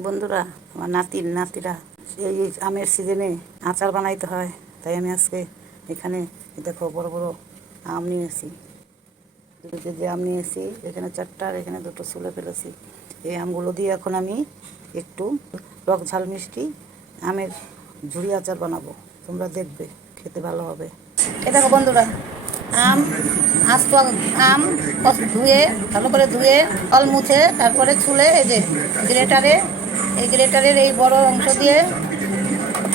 বন্ধুরা, আমার নাতিরা এই আমের সিজনে আচার বানাইতে হয়, তাই আমি আজকে এখানে দেখো বড় বড় আম নিয়েছি। 2 কেজি আম নিয়েছি, এখানে 4টা আর এখানে 2টো ছুলে ফেলেছি। এই আমগুলো দিয়ে এখন আমি একটু টক ঝাল মিষ্টি আমের ঝুরি আচার বানাবো। তোমরা দেখবে, খেতে ভালো হবে। এ দেখো বন্ধুরা, আম আস্ত আম ধুয়ে ভালো করে ধুয়ে ফল মুছে তারপরে ছুলে এই যে গ্রেটারের এই বড় অংশ দিয়ে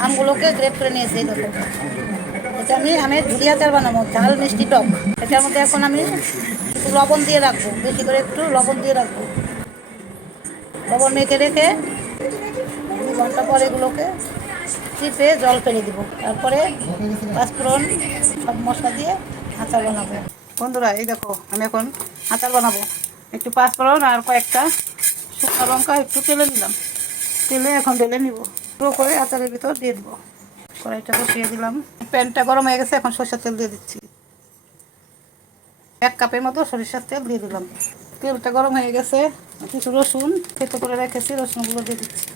আমগুলোকে গ্রেট করে নিয়েছি। এই দেখো, এটা আমি আমের ঝুরি আচার বানাবো, ঝাল মিষ্টি টক। এটার মধ্যে এখন আমি একটু লবণ দিয়ে রাখবো, বেশি করে একটু লবণ দিয়ে রাখবো। লবণ মেখে রেখে 2 ঘন্টা পর এগুলোকে চিপে জল ফেলে দিব। তারপরে পাঁচফোড়ন সব মশলা দিয়ে আচার বানাবো। বন্ধুরা, এই দেখো আমি এখন আচার বানাবো। একটু পাঁচফোড়ন আর কয়েকটা শুকনো লঙ্কা একটু তেলে নিলাম। তেলে এখন ঢেলে নিব, পুরো করে আচারের ভিতর দিয়ে দেবো। কড়াইটা বসিয়ে দিলাম, প্যানটা গরম হয়ে গেছে। এখন সরষের তেল দিয়ে দিচ্ছি। 1 কাপের মতো সরিষার তেল দিয়ে দিলাম। তেলটা গরম হয়ে গেছে, কিছু রসুন থেতো করে রেখেছি, রসুনগুলো দিয়ে দিচ্ছি।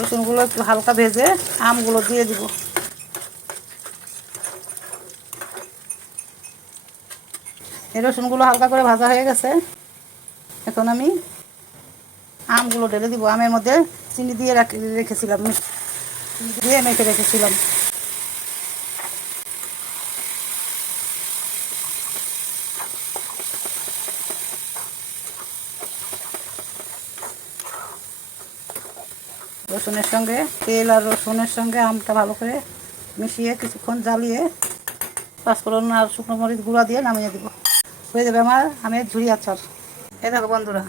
রসুনগুলো একটু হালকা ভেজে আমগুলো দিয়ে দিব। এই রসুনগুলো হালকা করে ভাজা হয়ে গেছে, এখন আমি আমগুলো ঢেলে দিব। আমের মধ্যে চিনি দিয়ে রেখেছিলাম, চিনি দিয়ে মেখে রেখেছিলাম। রসুনের সঙ্গে তেল আর রসুনের সঙ্গে আমটা ভালো করে মিশিয়ে কিছুক্ষণ জ্বালিয়ে পাঁচফোড়ন আর শুকনো মরিচ গুঁড়া দিয়ে নামিয়ে দিব। হয়ে যাবে আমার আমের ঝুরি আচার। এই দেখো বন্ধুরা,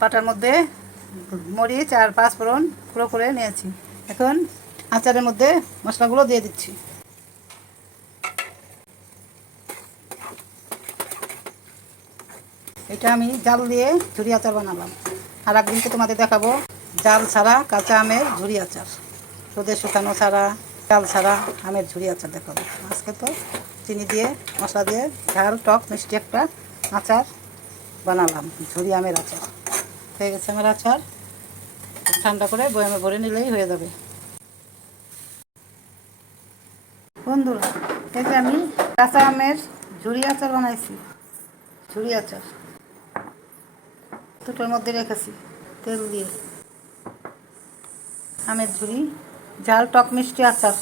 পাটার মধ্যে মরিচ আর পাঁচফোড়ন গুঁড়ো করে নিয়েছি। এখন আচারের মধ্যে মশলাগুলো দিয়ে দিচ্ছি। এটা আমি জাল দিয়ে ঝুরি আচার বানালাম। আর একদিনকে তোমাদের দেখাবো জাল ছাড়া কাঁচা আমের ঝুরি আচার, রোদে শুকানো ছাড়া, জাল ছাড়া আমের ঝুরি আচার দেখাবো। আজকে তো চিনি দিয়ে মশলা দিয়ে ঝাল টক মিষ্টি একটা আচার বানালাম, ঝুরি আমের আচার। হয়ে গেছে আমার আচার, ঠান্ডা করে বয়ামে ভরে নিলেই হয়ে যাবে। বন্ধুরা, এই যে আমি কাঁচা আমের ঝুরি আচার বানাইছি। ঝুরি আচার দুটোর মধ্যে রেখেছি তেল দিয়ে। আমের ঝুরি ঝাল টক মিষ্টি আচার।